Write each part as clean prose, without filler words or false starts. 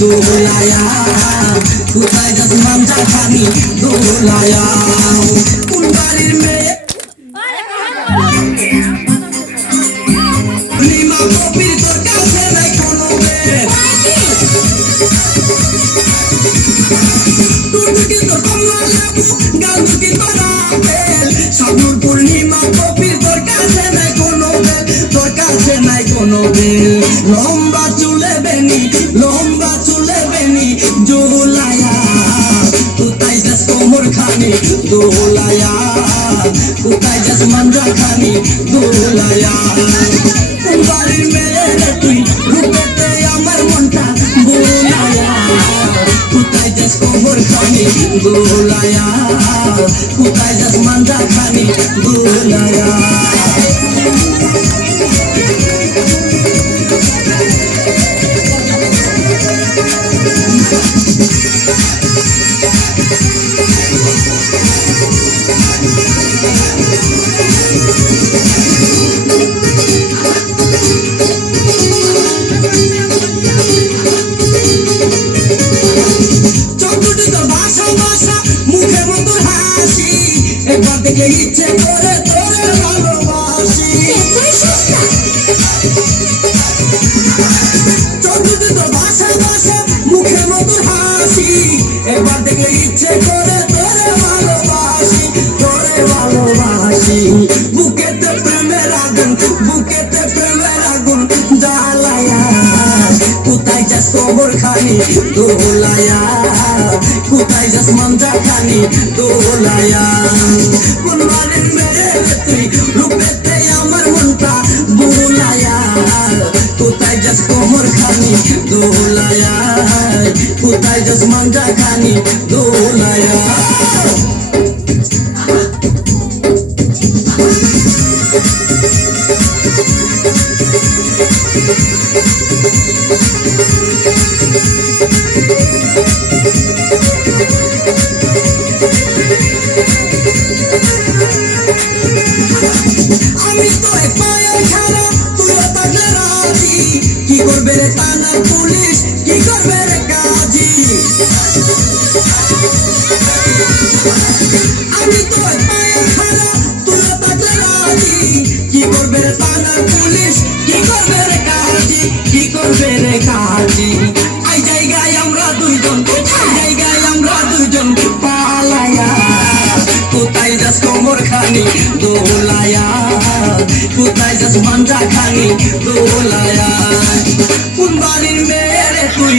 দোলায়া কোথায় যাস মাঞ্জা খানি দোলায়া কোন বাড়ির মেয়ে নিমা কপি তোর কাছে নাই কোনো মেয়ে টুটুকি তোর কমলা লেবু গান্ধুকি তোর আপেল সাবনুর পূর্ণিমা কপি তোর কাছে নাই কোনো বেল তোর কাছে নাই কোনো বেল লম্বা চুলে বেনি দোলায়া কোথায় যাস কোমর খানি দোলায়া কোথায় যাস মাঞ্জা খানি দোলায়া কোন বাড়ির মেয়ে রে তুই রূপেতে আমার মনটা বোলায়া কোথায় যাস কোমর খানি দোলায়া কোথায় যাস মাঞ্জা খানি দোলায়া দেখে ইচ্ছে করে তোরে ভালোবাসি চোখে তো ভাষা মুখে মতো হাসি এবার দেখে ইচ্ছে করে তোরে ভালোবাসি বুকেতে প্রেমের আগুন জ্বালায়া কোথায় যাস কবর খানি দোলায়া কোথায় যাস মাঞ্জা খানি দোলায়া কোন বাড়ির মেয়ে তুই রূপেতে আমার মনটা বোলায়া কোথায় যাস কোমর খানি দোলায়া কোথায় যাস মাঞ্জা খানি দোলায়া আমি তো পায়ে খারাপ তুই থাকলে রাজি কি করবে রে থানা পুলিশ কি করবে রে কাজী আমি তো পায়ে খারাপ তুই থাকলে রাজি কি করবে রে থানা পুলিশ কি করবে রে কাজী এই জায়গায় আমরা দুইজন পালায়া কোথায় যাস কোমর খানি দোলায়া কোথায় যাস মাঞ্জা খানি দোলায়া কোন বাড়ির মেয়ে রে তুই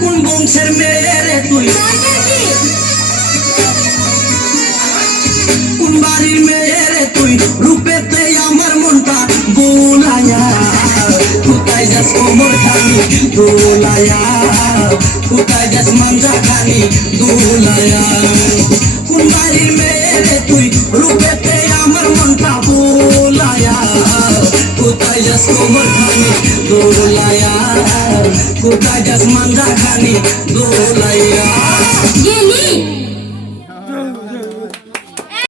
কোন বংশের মেয়ে রে তুই কোন বাড়ির মেয়ে রে তুই রূপেতে আমার মনটা বোলায়া কোথায় যাস কোমর খানি দোলায়া কোথায় যাস মাঞ্জা খানি দোলায়া কোন বাড়ির মেয়ে রে তুই রূপেতে আমার মনটা বোলায়া কোথায় যাস কোমর খানি দোলায়া কোথায় যাস মাঞ্জা খানি দোলায়া